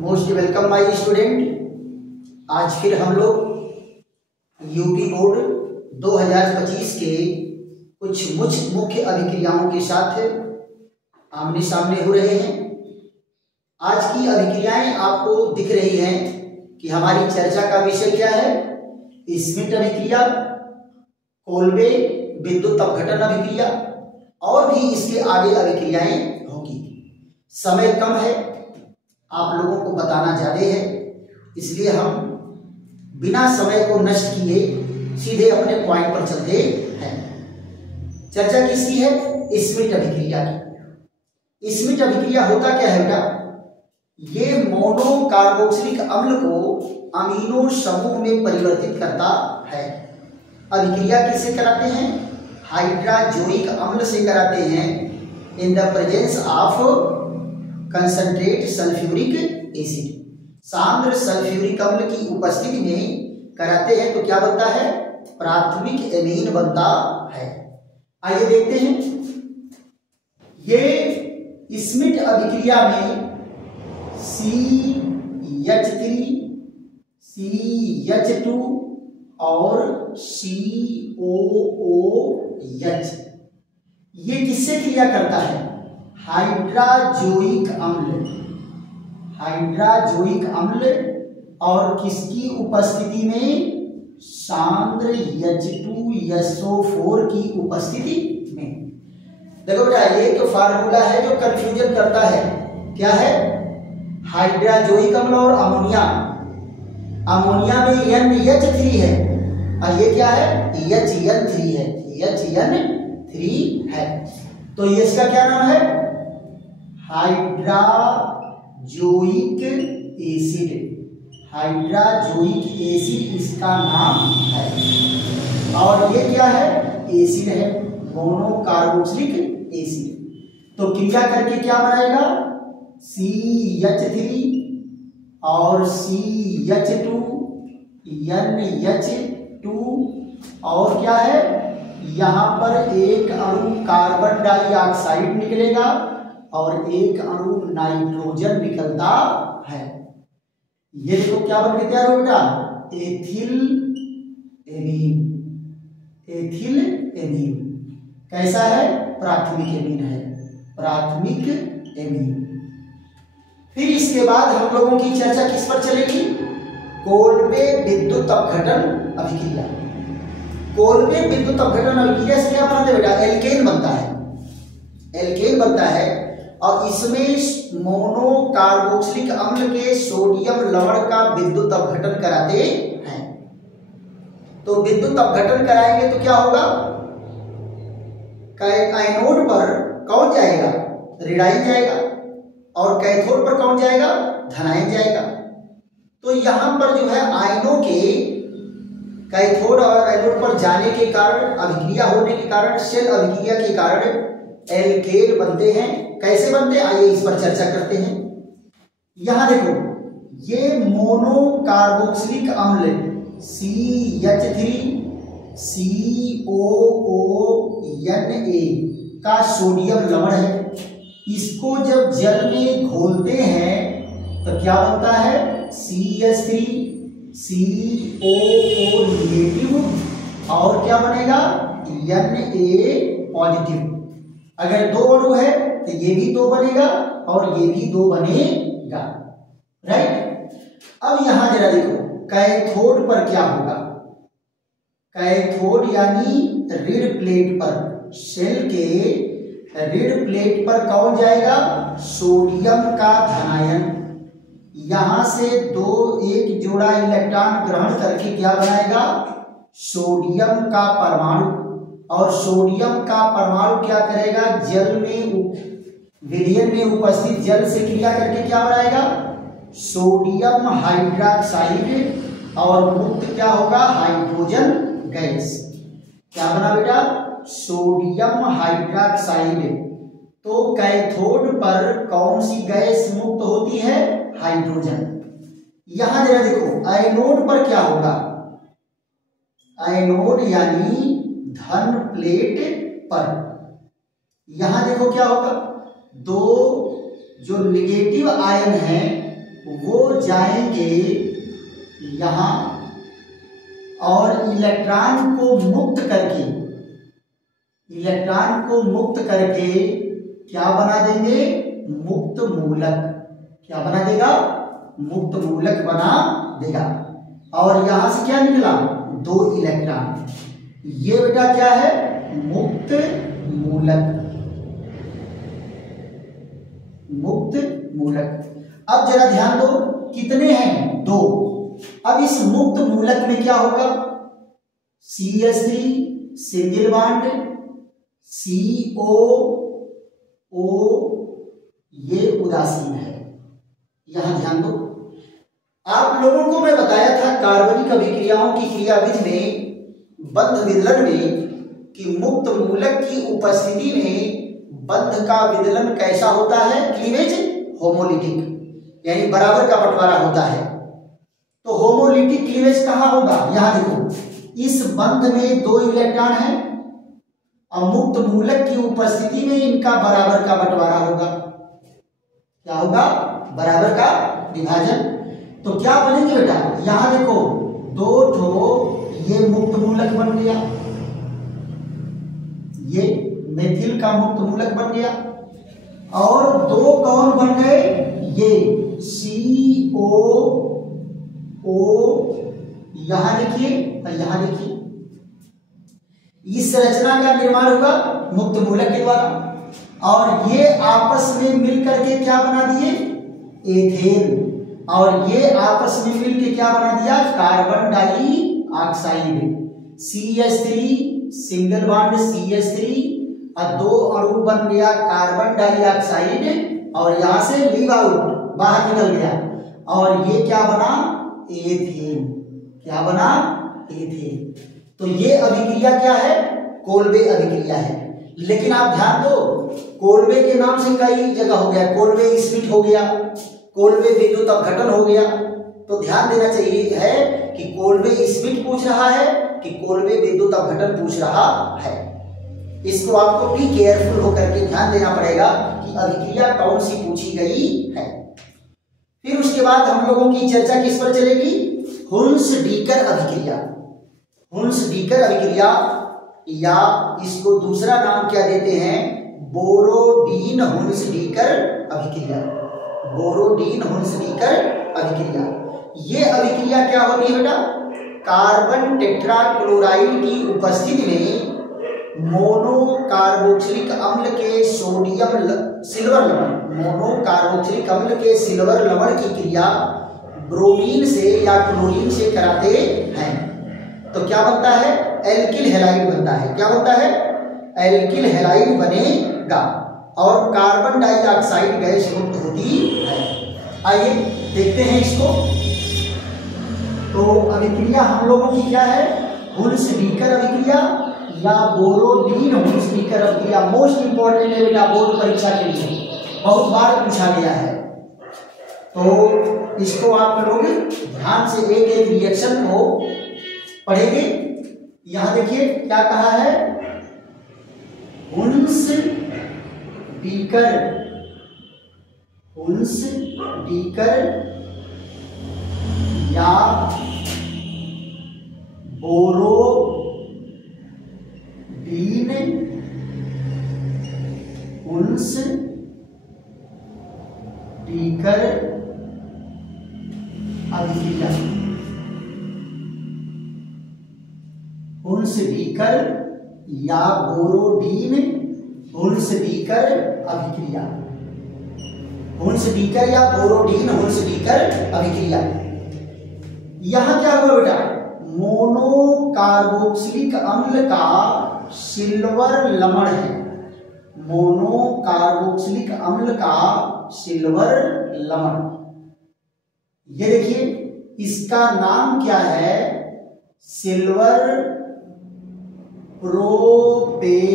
Most welcome my student. आज फिर हम लोग यूपी बोर्ड 2025 के कुछ मुख्य अभिक्रियाओं के साथ आमने सामने हो रहे हैं। आज की अभिक्रियाएं आपको दिख रही हैं कि हमारी चर्चा का विषय क्या है। स्मिट अभिक्रिया, कोल्बे विद्युत अपघटन अभिक्रिया और भी इसके आगे अभिक्रियाएं होगी। समय कम है, आप लोगों को बताना ज्यादा है, इसलिए हम बिना समय को नष्ट किए सीधे अपने पॉइंट पर चलते हैं। चर्चा किसकी है? स्मिट अभिक्रिया की। स्मिट अभिक्रिया होता क्या है बेटा? ये मोनो कार्बोक्सिलिक अम्ल को अमीनो समूह में परिवर्तित करता है। अभिक्रिया किससे कराते हैं? हाइड्राजोइक अम्ल से कराते हैं in the presence of concentrate sulphuric acid. सांद्र सल्फ्यूरिक अम्ल की उपस्थिति में कराते हैं तो क्या बनता है? प्राथमिक एमीन बनता है। आइए देखते हैं। ये स्मिट अभिक्रिया में CH3, CH2 और COOH ये किससे क्रिया करता है? हाइड्राजोइक अम्ल। हाइड्राजोइक अम्ल और किसकी उपस्थिति में? सांद्र H2SO4 की उपस्थिति में। देखो बेटा, ये तो फार्मूला है जो कंफ्यूजन करता है। क्या है? हाइड्राजोइक अम्ल और अमोनिया। अमोनिया में NH3 है और ये क्या है? HN3 है। HN3 है तो ये इसका क्या नाम है? Hydrazoic acid. हाइड्राजोइक एसिड इसका नाम है। और ये क्या है? एसिड है, मोनोकार्बोक्सिलिक एसिड। तो क्रिया करके क्या बनाएगा? CH3 और CH2 NH2 और क्या है? यहां पर एक अणु कार्बन डाइऑक्साइड निकलेगा और एक अणु नाइट्रोजन निकलता है। ये देखो क्या बन के तैयार हो बेटा? Ethyl amine. एथिल एमीन कैसा है? प्राथमिक एमीन है। प्राथमिक एमीन। फिर इसके बाद हम लोगों की चर्चा किस पर चलेगी? कोल्बे विद्युत अपघटन अभिक्रिया। कोल्बे विद्युत अपघटन अभिक्रिया से क्या बनता है बेटा? एल्केन बनता है। एल्केन बनता है और इसमें मोनो कार्बोक्सिलिक अम्ल के सोडियम लवण का विद्युत अपघटन कराते हैं। तो विद्युत अपघटन कराएंगे तो क्या होगा? एनोड पर कौन जाएगा? ऋणायन जाएगा और कैथोड पर कौन जाएगा? धनायन जाएगा। तो यहां पर जो है आयनों के कैथोड और एनोड पर जाने के कारण, अभिक्रिया होने के कारण, शेल अभिक्रिया के कारण एल्केन बनते हैं। कैसे बनते हैं आइए इस पर चर्चा करते हैं। यहां देखो, ये मोनो कार्बोक्सिलिक अम्ल CH3 COONA का सोडियम लवण है। इसको जब जल में घोलते हैं तो क्या बनता है? CH3 COO नेगेटिव और क्या बनेगा? Na positive. अगर दो अणु है तो ये भी दो बनेगा और ये भी दो बनेगा, राइट। अब यहां जरा देखो, कैथोड पर क्या होगा? कैथोड यानी ऋण प्लेट पर, शेल के ऋण प्लेट पर कौन जाएगा? सोडियम का धनायन। यहां से एक जोड़ा इलेक्ट्रॉन ग्रहण करके क्या बनाएगा? सोडियम का परमाणु। और सोडियम का परमाणु क्या करेगा? जल में, विलयन में उपस्थित जल से क्रिया करके क्या बनाएगा? सोडियम हाइड्रोक्साइड और मुक्त क्या होगा? Hydrogen gas. क्या बना बेटा? Sodium hydroxide. तो कैथोड पर कौन सी गैस मुक्त होती है? हाइड्रोजन। यहां जरा देखो, एनोड पर क्या होगा? एनोड यानी धन प्लेट पर यहां देखो क्या होगा? दो जो निगेटिव आयन है वो जाएंगे यहाँ और इलेक्ट्रॉन को मुक्त करके क्या बना देंगे? मुक्त मूलक। क्या बना देगा? मुक्त मूलक बना देगा। और यहां से क्या निकला? 2 इलेक्ट्रॉन। ये बेटा क्या है? मुक्त मूलक। अब जरा ध्यान दो, कितने हैं? 2। अब इस मुक्त मूलक में क्या होगा? CH3 सिंगल बॉन्ड, COO ये उदासीन है। यहां ध्यान दो। आप लोगों को मैं बताया था कार्बनिक अभिक्रियाओं की क्रियाविधि में, बंध विदलन में, कि मुक्त मूलक की उपस्थिति में बंध का विदलन कैसा होता है? क्लीवेज होमोलिटिक, यानी बराबर का बंटवारा होता है। तो होमोलिटिक क्लीवेज कहां होगा? यहां देखो, इस बंध में 2 इलेक्ट्रॉन है और मुक्त मूलक की उपस्थिति में इनका बराबर का बंटवारा होगा। क्या होगा? बराबर का विभाजन। तो क्या बनेंगे बेटा? यहां देखो, 2 ठो ये मुक्त मूलक बन गया, ये मेथिल का मुक्त मूलक बन गया, और 2 कौन बन गए? ये COO। यहां लिखिए और यहां लिखिए। इस रचना का निर्माण हुआ मुक्त मूलक के द्वारा, और ये आपस में मिलकर के क्या बना दिए? एथेन। और ये आपस में मिलकर क्या बना दिया? Carbon dioxide. CH3 single bond CH3 और 2 अणु बन गया कार्बन डाइऑक्साइड, और यहां से लीव आउट, बाहर निकल गया, और ये क्या बना? एथेन। क्या बना? एथेन। तो ये अभिक्रिया क्या है? कोल्बे अभिक्रिया है। लेकिन आप ध्यान दो, कोल्बे के नाम से कई जगह हो गया, कोल्बे स्मिथ हो गया, कोल्बे विद्युत अपघटन हो गया। तो ध्यान देना चाहिए है कि कोल्बे स्मिथ पूछ रहा है कि कोल्बे विद्युत अपघटन पूछ रहा है। इसको आपको भी केयरफुल होकर के ध्यान देना पड़ेगा कि अभिक्रिया कौन सी पूछी गई है। फिर उसके बाद हम लोगों की चर्चा किस पर चलेगी? हुन्स-डीकर अभिक्रिया। हुन्स-डीकर अभिक्रिया, या इसको दूसरा नाम क्या देते हैं? बोरोडीन हुन्स-डीकर अभिक्रिया। बोरोडीन हुन्स-डीकर अभिक्रिया। ये अभिक्रिया क्या होती है बेटा? कार्बन टेट्राक्लोराइड की उपस्थिति में मोनो कार्बोक्सिलिक अम्ल के सोडियम सिल्वर लवण, मोनो कार्बोक्सिलिक अम्ल के सिल्वर लवण की क्रिया ब्रोमीन से या क्लोरीन से कराते हैं। तो क्या बनता है? एल्किल हैलाइड बनता है। क्या बनता है? एल्किल हैलाइड बनेगा और कार्बन डाइऑक्साइड गैस मुक्त होती है। आइए देखते हैं इसको। तो अभिक्रिया हम लोगों की क्या है? हुन्स-डीकर अभिक्रिया या बोरोडीन हुन्स-डीकर अभिक्रिया। मोस्ट इंपॉर्टेंट है बेटा बोर्ड परीक्षा के लिए, बहुत बार पूछा गया है। तो इसको आप लोग ध्यान से एक एक रिएक्शन को पढ़ेंगे। यहां देखिए क्या कहा है? हुन्स-डीकर, हुन्स-डीकर या बोरोडीन हुन्स-डीकर अभिक्रिया। हुन्स-डीकर या बोरोडीन हुन्स-डीकर अभिक्रिया। हुन्स-डीकर या बोरोडीन हुन्स-डीकर अभिक्रिया। यहां क्या हुआ बेटा? मोनो कार्बोक्सिलिक अम्ल का सिल्वर लवण है। मोनो कार्बोक्सिलिक अम्ल का सिल्वर लवण, ये देखिए इसका नाम क्या है? Silver propanoate.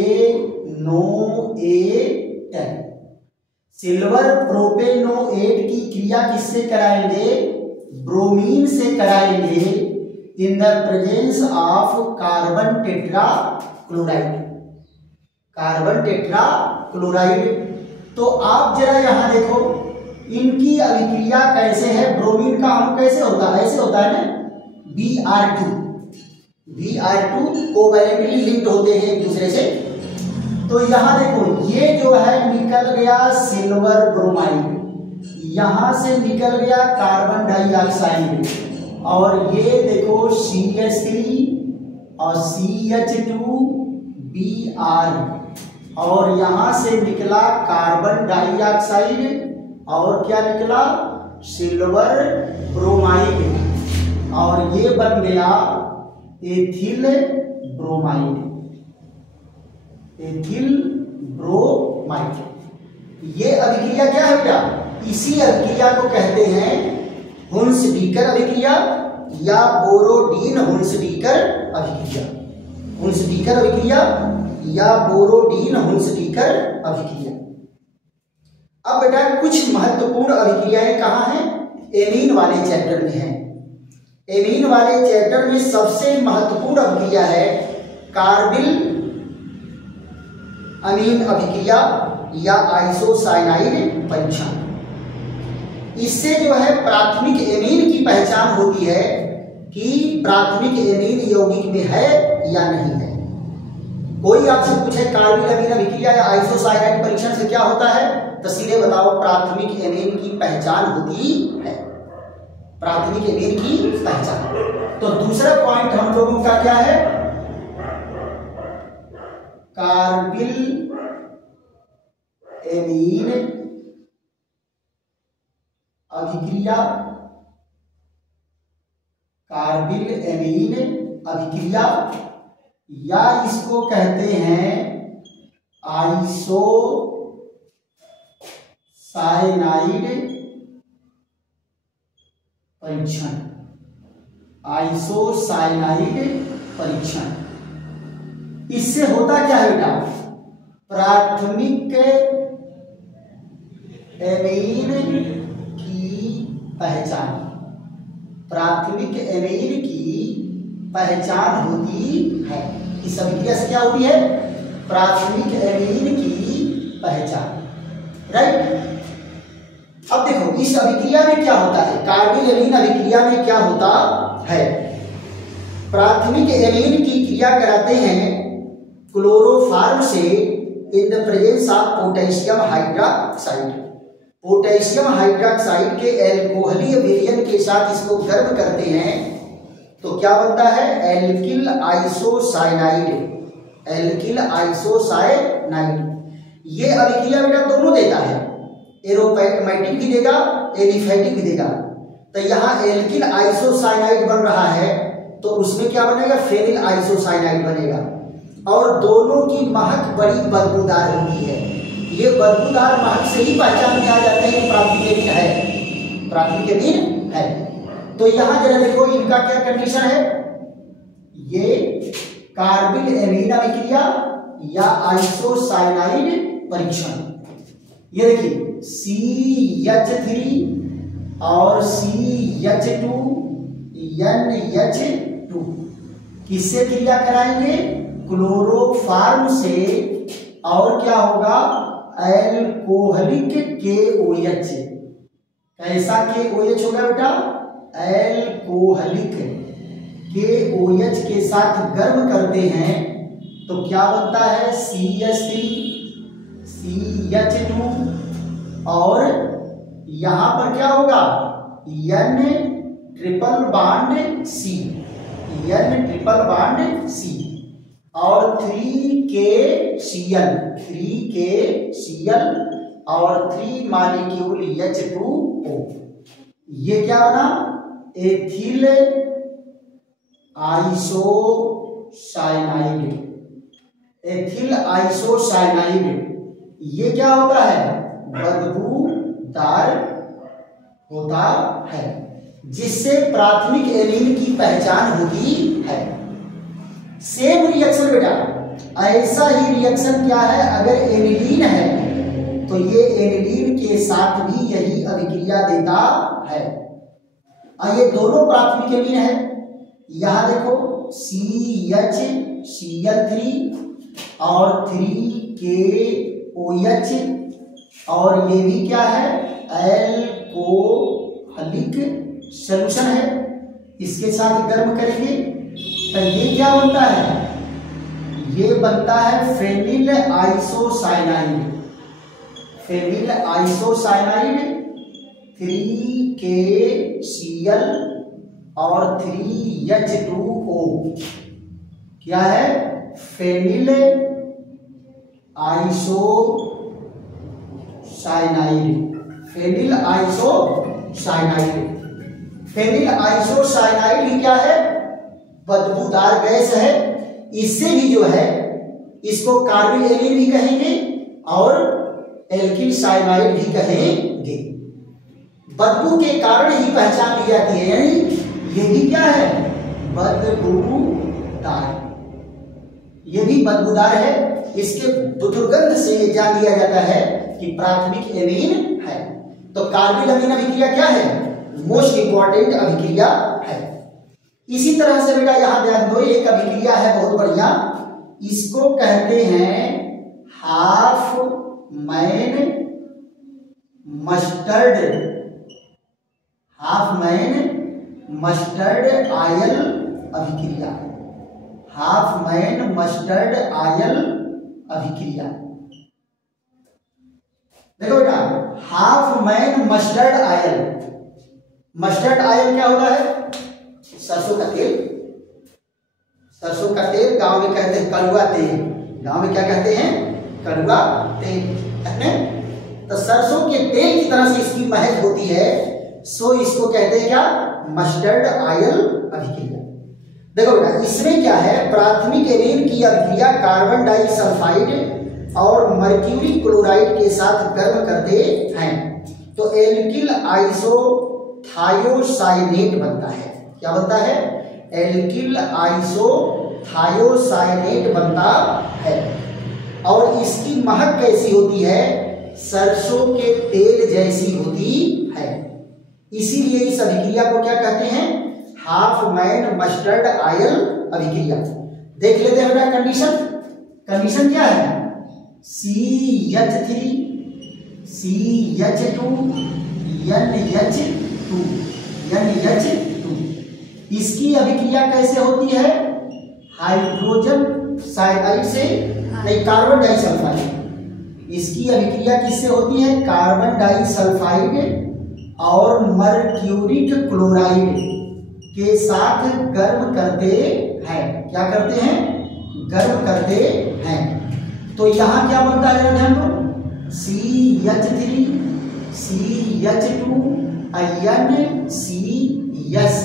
सिल्वर प्रोपेनोएट की क्रिया किससे कराएंगे? ब्रोमीन से कराएंगे इन the presence of carbon tetrachloride. Carbon tetrachloride. तो आप जरा यहां देखो इनकी अभिक्रिया कैसे है अणु कैसे होता है, ऐसे होता है ना, Br2 कोवैलेंटली लिंक्ड होते हैं एक दूसरे से। तो यहां देखो ये जो है निकल गया सिल्वर ब्रोमाइड, यहां से निकल गया कार्बन डाइऑक्साइड, और ये देखो CH3 और CH2Br, और यहां से निकला कार्बन डाइऑक्साइड और क्या निकला, सिल्वर ब्रोमाइड, और ये बन गया एथिल ब्रोमाइड, एथिल ब्रोमाइड। ये अभिक्रिया क्या है बेटा, इसी अभिक्रिया को कहते हैं हुन्सडीकर अभिक्रिया या बोरोडीन हुन्सडीकर अभिक्रिया, हुन्सडीकर अभिक्रिया या बोरोडीन हुन्सडीकर अभिक्रिया। अब बेटा कुछ महत्वपूर्ण अभिक्रियाएं कहाँ हैं, एमीन वाले चैप्टर में हैं। एमीन वाले चैप्टर में सबसे महत्वपूर्ण अभिक्रिया है कार्बिल अमीन अभिक्रिया या आइसोसाइनाइड परीक्षण। इससे जो है प्राथमिक एमीन की पहचान होती है कि प्राथमिक एमीन यौगिक में है या नहीं है। कोई आपसे पूछे कार्बिल अमीन अभिक्रिया या आइसोसाइनाइड परीक्षण से क्या होता है, तो सीधे बताओ प्राथमिक एमीन की पहचान होती है, प्राथमिक एमीन की पहचान। तो दूसरा पॉइंट हम लोगों का क्या है, कार्बिल एमीन अभिक्रिया, कार्बिल एमीन अभिक्रिया या इसको कहते हैं आइसोसाइनाइड परीक्षण, आइसोसाइनाइड परीक्षण। इससे होता क्या है बेटा, प्राथमिक एमीन की पहचान, प्राथमिक एमीन की पहचान होती है। इस अभिक्रिया से क्या होती है, प्राथमिक एमीन की पहचान, राइट। अब देखो इस अभिक्रिया में क्या होता है, कार्बिल एमीन अभिक्रिया में क्या होता है, प्राथमिक एमीन की क्रिया कराते हैं क्लोरोफॉर्म से इन the presence of potassium hydroxide, potassium hydroxide के एल्कोहलीय विलयन के साथ इसको गर्म करते हैं तो क्या बनता है, एल्किल आइसोसाइनाइड, एल्किल आइसोसाइनाइड। ये अभिक्रिया बेटा दोनों देता है, एरोमेटिक भी देगा, एलिफैटिक भी देगा। तो यहाँ एल्किल आइसोसाइनाइड बन रहा है तो उसमें क्या बनेगा, फेनिल आइसोसाइनाइड बनेगा, और दोनों की महक बड़ी बदबूदार होती है। ये बदबूदार महक से ही पहचान में आ जाते हैं प्राथमिक एमीन है, प्राथमिक एमीन है। तो यहां जरा देखो इनका क्या कंडीशन है, ये कार्बिल एमीन अभिक्रिया या आइसोसाइनाइड परीक्षण। ये देखिए CH3 और CH2 NH2 किससे क्रिया कराएंगे, क्लोरोफॉर्म से, और क्या होगा, एल्कोहलिक KOH। कैसा KOH होगा बेटा, एल्कोहलिक KOH के साथ गर्म करते हैं तो क्या बनता है, CH3 CH2 और यहां पर क्या होगा, N triple bond C, N triple bond C और 3KCl, 3KCl और 3 मॉलिक्यूल H2O। ये क्या बना, एथिल आइसोसाइनाइड, एथिल आइसोसाइनाइड। ये क्या होता है, बदबूदार होता है, जिससे प्राथमिक एमीन की पहचान होती है। सेम रिएक्शन बेटा, ऐसा ही रिएक्शन क्या है, अगर एनिलीन है तो ये एनिलीन के साथ भी यही अभिक्रिया देता है। ये दोनों प्राथमिक एमीन है। यहां देखो CHCl3 और 3KOH, और ये भी क्या है, एल्कोहलिक सॉल्यूशन है, इसके साथ गर्म करेंगे तो ये क्या बनता है, ये बनता है phenyl isocyanide. Phenyl isocyanide 3KCl और 3H2O क्या है, phenyl isocyanide. Phenyl isocyanide, phenyl isocyanide क्या है, बदबूदार गैस है। इससे भी जो है इसको कार्बोनिल एमीन भी कहेंगे और एल्किल साइनाइड भी कहेंगे। बदबू के कारण ही पहचान ली जाती है, यानी ये भी क्या है, बदबूदार। ये भी बदबूदार है, इसके दुर्गंध से जान लिया जाता है कि प्राथमिक एमीन है। तो कार्बोनिल अमीन अभिक्रिया क्या है, मोस्ट इंपॉर्टेंट अभिक्रिया है। इसी तरह से बेटा यहां ध्यान दो, एक अभिक्रिया है बहुत बढ़िया, इसको कहते हैं half man mustard, half man mustard oil अभिक्रिया। हाफ मैन मस्टर्ड आयल अभिक्रिया। देखो बेटा, half man mustard oil, mustard oil क्या होता है, सरसों का तेल। सरसों का तेल गांव में कहते हैं कड़वा तेल, गांव में क्या कहते हैं, कड़वा तेल। तो सरसों के तेल की तरह से इसकी महक होती है, सो इसको कहते हैं क्या, मस्टर्ड आयल अभिक्रिया। देखो बेटा, इसमें क्या है, प्राथमिक एमीन की अभिक्रिया कार्बन डाइसल्फाइड और मर्क्यूरी क्लोराइड के साथ गर्म करते हैं तो एल्किल आइसोथायोसाइनेट बनता है। क्या बनता है, एल्किल आइसोथायोसाइनेट बनता है। और इसकी महक कैसी होती है, सरसों के तेल जैसी होती है। इसीलिए इस अभिक्रिया को क्या कहते हैं, हाफ मैन मस्टर्ड आयल अभिक्रिया। देख लेते हैं बेटा कंडीशन। कंडीशन क्या है, CH3 CH2 NH2। इसकी अभिक्रिया कैसे होती है, हाइड्रोजन साइनाइड से, नहीं कार्बन डाइसल्फाइड। इसकी अभिक्रिया किससे होती है, कार्बन डाइसल्फाइड और मर्क्यूरिक क्लोराइड के साथ गर्म करते हैं। क्या करते हैं, गर्म करते हैं। तो यहां क्या बनता है, ध्यान दो, CH3 CH2 NCS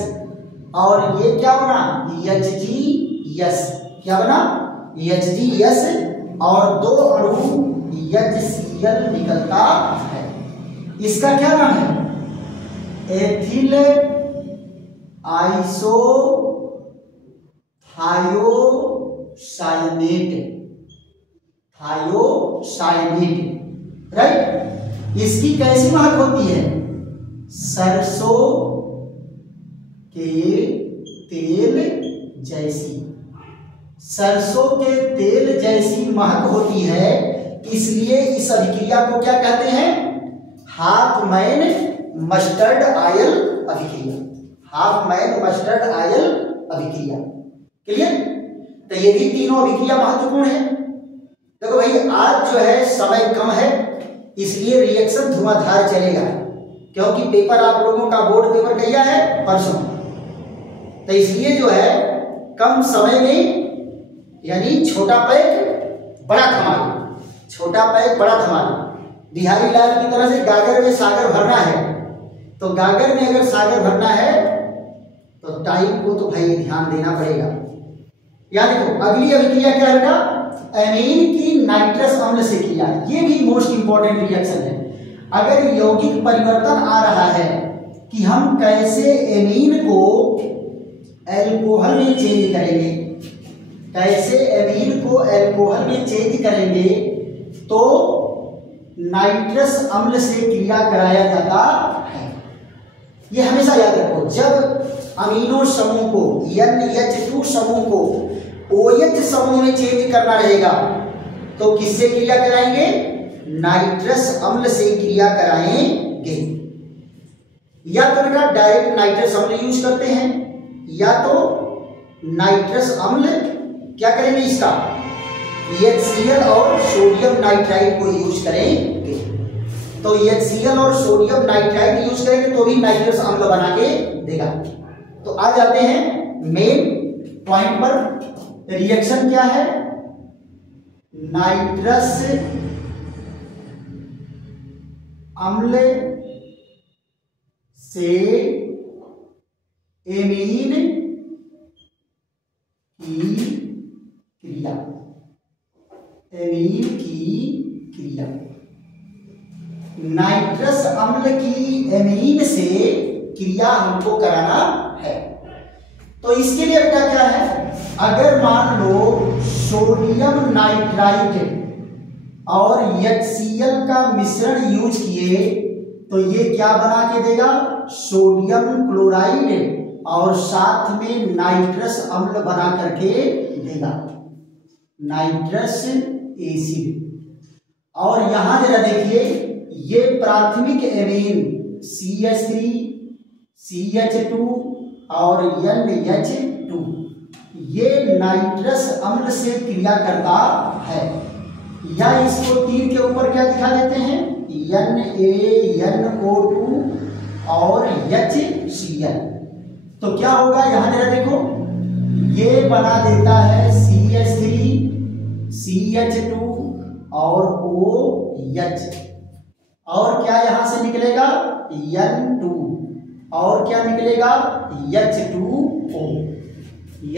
और ये क्या बना, HGS। क्या बना, HGS और दो अणु HCl निकलता है। इसका क्या नाम है, एथिल आइसोथायोसाइनेट। Thiocyanate, right. इसकी कैसी महक होती है, सरसों के तेल जैसी। सरसों के तेल जैसी महक होती है, इसलिए इस अभिक्रिया को क्या कहते हैं, हाफ मैन मस्टर्ड आयल अभिक्रिया। हाफ मैन मस्टर्ड आयल अभिक्रिया। क्लियर। तो ये भी तीनों अभिक्रिया महत्वपूर्ण है। देखो भाई, आज जो है समय कम है, इसलिए रिएक्शन धुआंधार चलेगा, क्योंकि पेपर आप लोगों का बोर्ड पेपर कहिया है, परसों। तो इसलिए जो है कम समय में, यानी छोटा पैक बड़ा धमाल, छोटा पैक बड़ा धमाल। बिहारी लाल की तरह से गागर में सागर भरना है, तो गागर में अगर सागर भरना है तो टाइम को तो भाई ध्यान देना पड़ेगा। याद देखो, अगली अभिक्रिया क्या है, एमीन की नाइट्रस अम्ल से किया। ये भी मोस्ट इंपॉर्टेंट रिएक्शन है। अगर यौगिक परिवर्तन आ रहा है कि हम कैसे एमीन को एल्कोहल में चेंज करेंगे, कैसे एमीन को एल्कोहल में चेंज करेंगे, तो नाइट्रस अम्ल से क्रिया कराया जाता है। ये हमेशा याद रखो, जब अमीनो समूह को NH2 समूह को OH समूह में चेंज करना रहेगा तो किससे क्रिया कराएंगे, नाइट्रस अम्ल से क्रिया कराएंगे। या तो बेटा डायरेक्ट नाइट्रस अम्ल यूज करते हैं, या तो नाइट्रस अम्ल क्या करेंगे इसका HCl और सोडियम नाइट्राइड को यूज करेंगे। तो HCl और सोडियम नाइट्राइड यूज करेंगे तो भी नाइट्रस अम्ल बना के देगा। तो आ जाते हैं मेन पॉइंट पर। रिएक्शन क्या है, नाइट्रस अम्ल से एमीन की क्रिया, एमीन की क्रिया, नाइट्रस अम्ल की एमीन से क्रिया हमको कराना है। तो इसके लिए बेटा क्या है, अगर मान लो सोडियम नाइट्राइट और HCl का मिश्रण यूज किए तो ये क्या बना के देगा, सोडियम क्लोराइड और साथ में नाइट्रस अम्ल बना करके देगा, नाइट्रस एसिड। और यहां जरा देखिए, ये प्राथमिक एमीन CH3 CH2 और NH2 ये नाइट्रस अम्ल से क्रिया करता है। या इसको तीर के ऊपर क्या दिखा देते हैं, NaNO2 और HCl। तो क्या होगा, यहां जरा देखो, ये बना देता है CH3 CH2 और OH, और क्या यहां से निकलेगा N2, और क्या निकलेगा H2O,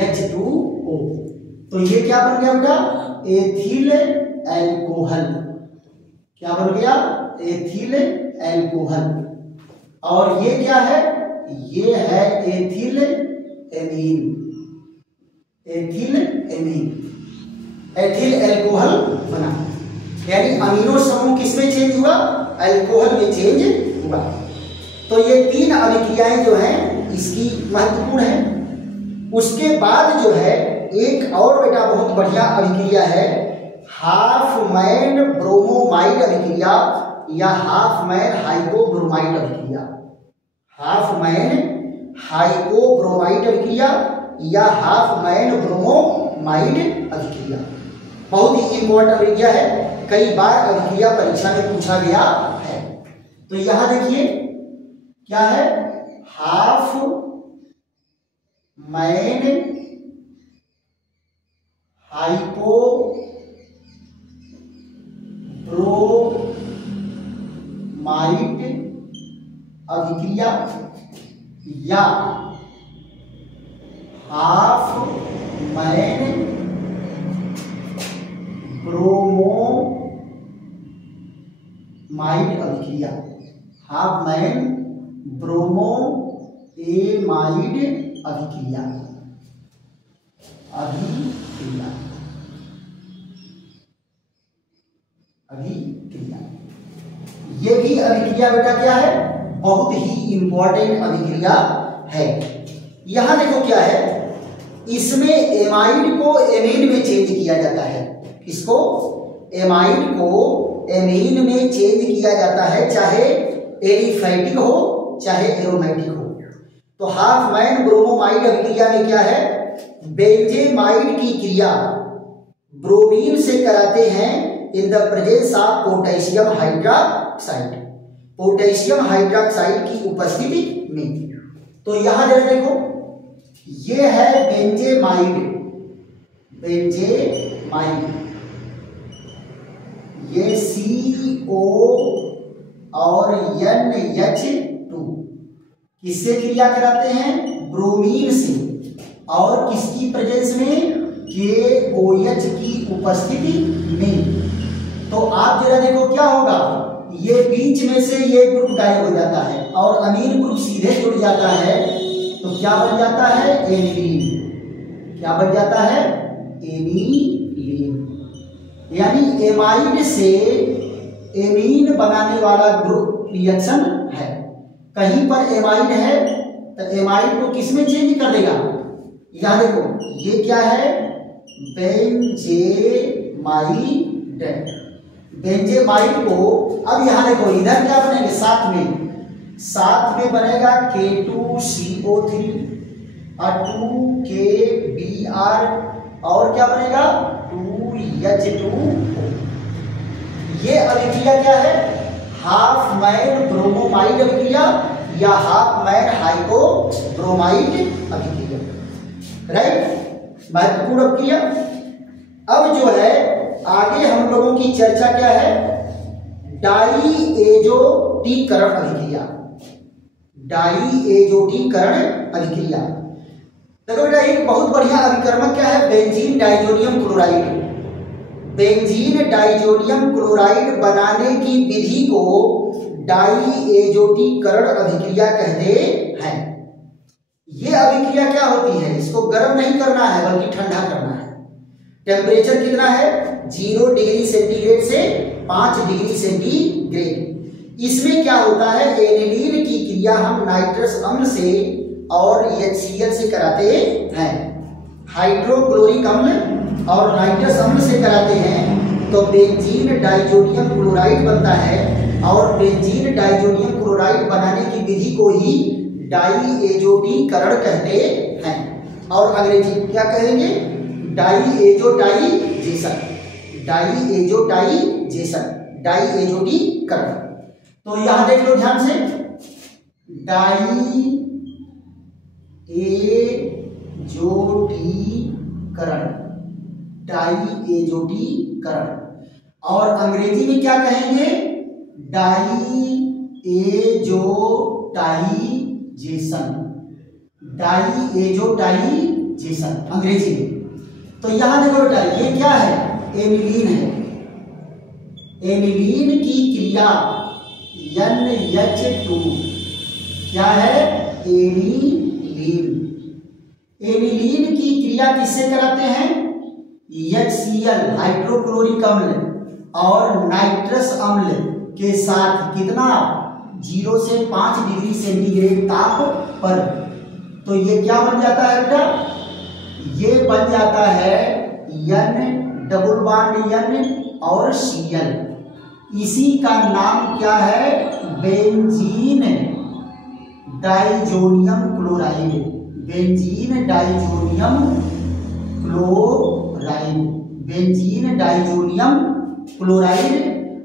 H2O। तो ये क्या बन गया बेटा, एथिल एल्कोहल। क्या बन गया, एथिल एल्कोहल। और ये क्या है, ये है ethyl amine, ethyl amine, ethyl alcohol बना। यानी अमीनो समूह किसमें चेंज हुआ, अल्कोहल में चेंज हुआ। तो ये तीन अभिक्रियाएं जो हैं इसकी महत्वपूर्ण है। उसके बाद जो है एक और बेटा बहुत बढ़िया अभिक्रिया है, हाफमैन ब्रोमोमाइड अभिक्रिया या हाफमैन हाइपोब्रोमाइड अभिक्रिया, हाफमैन हाइपोब्रोमाइड अभिक्रिया या हाफमैन ब्रोमोमाइड अभिक्रिया। बहुत ही इंपॉर्टेंट अभिक्रिया है, कई बार अभिक्रिया परीक्षा में पूछा गया है। तो यहां देखिए क्या है, हाफमैन हाइपो ब्रोमाइड अभिक्रिया या हाफमैन ब्रोमोमाइड अभिक्रिया, हाफमैन ब्रोमोएमाइड अभिक्रिया, अभिक्रिया, अभिक्रिया। ये भी अभिक्रिया बेटा क्या है, बहुत ही इंपॉर्टेंट अभिक्रिया है। यहां देखो क्या है, इसमें एमाइड को एमीन में चेंज किया जाता है। इसको एमाइड को एमीन में चेंज किया जाता है, चाहे एलिफैटिक हो चाहे एरोमेटिक हो। तो हाफमैन ब्रोमोमाइड अभिक्रिया में क्या है, बेंजेमाइड की क्रिया ब्रोमीन से कराते हैं in the presence of potassium hydroxide, potassium hydroxide की उपस्थिति में। तो यहां जरा देखो, ये है बेंजेमाइड, बेंजेमाइड, ये CO और NH2 किससे क्रिया कराते हैं, ब्रोमीन से, और किसकी प्रेजेंस में, KOH की उपस्थिति में। तो आप जरा देखो क्या होगा, ये बीच में से ये ग्रुप गायब हो जाता है और अमीन ग्रुप सीधे जुड़ जाता है। तो क्या बन जाता है, एनिलीन। क्या बन जाता है, एनिलीन। यानी एमाइड से एमीन बनाने वाला ग्रुप रिएक्शन है। कहीं पर एमाइड है तो एमाइड को किसमें चेंज कर देगा, यहां देखो ये क्या है, बेंजेमाइड, बेंजेमाइड को अब यहां देखो इधर क्या बनेंगे, साथ में साथ में बनेगा K2CO3 और 2KBr और क्या बनेगा 2H2O। ये अभिक्रिया क्या है? हाफ मैन ब्रोमोमाइड अभिक्रिया या हाफ मैन हाइपोब्रोमाइड अभिक्रिया, राइट, महत्वपूर्ण अभिक्रिया। अब जो है आगे हम लोगों की चर्चा क्या है? डाईएजोटीकरण अभिक्रिया, डाईएजोटीकरण अभिक्रिया। देखो बेटा एक बहुत बढ़िया अभिकर्मक क्या है? Benzene diazonium chloride. Benzene diazonium chloride बनाने की विधि को डाईएजोटीकरण अभिक्रिया कहते हैं। यह अभिक्रिया क्या होती है? इसको गर्म नहीं करना है बल्कि ठंडा करना है। टेम्परेचर कितना है? 0 डिग्री सेंटीग्रेड से 5 डिग्री सेंटीग्रेड। इसमें क्या होता है? एनिलीन की क्रिया हम नाइट्रस अम्ल से और HCl से कराते हैं, हाइड्रोक्लोरिक अम्ल और नाइट्रस अम्ल से कराते हैं तो बेंजीन डाइजोनियम क्लोराइड बनता है। और बेंजीन डाइजोनियम क्लोराइड बनाने की विधि को ही डाईएजोटीकरण कहते हैं। और अंग्रेजी क्या कहेंगे? डाईएजोटाइजेशन, डाईएजोटाइजेशन, डाईएजोटीकरण। तो यहां देख लो ध्यान से, डाईएजोटीकरण, डाईएजोटीकरण। और अंग्रेजी में क्या कहेंगे? डाईएजोटाइजेशन, डाईएजोटाइजेशन अंग्रेजी में। तो यहां देखो बेटा ये क्या है? एनिलीन है। एनिलीन की क्रिया NH2 क्या है? एनिलीन। एनिलीन की क्रिया किससे कराते हैं? HCl हाइड्रोक्लोरिक अम्ल और नाइट्रस अम्ल के साथ कितना? 0 से 5 डिग्री सेंटीग्रेड ताप पर। तो ये क्या बन जाता है बेटा? ये बन जाता है N डबल बॉन्ड N और Cl। इसी का नाम क्या है? Benzene diazonium chloride, benzene diazonium chloride, benzene diazonium chloride.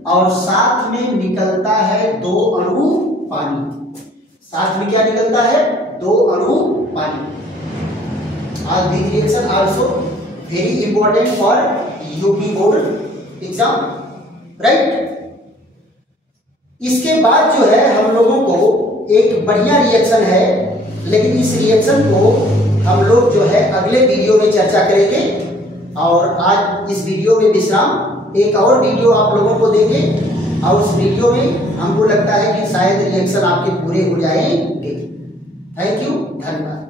और साथ में निकलता है 2 अणु पानी। साथ में क्या निकलता है? 2 अणु पानी। All these reaction also very important for UP board exam, right? इसके बाद जो है हम लोगों को एक बढ़िया रिएक्शन है, लेकिन इस रिएक्शन को हम लोग जो है अगले वीडियो में चर्चा करेंगे। और आज इस वीडियो में विश्राम, एक और वीडियो आप लोगों को देंगे और उस वीडियो में हमको लगता है कि शायद रिएक्शन आपके पूरे हो जाएंगे। थैंक यू, धन्यवाद।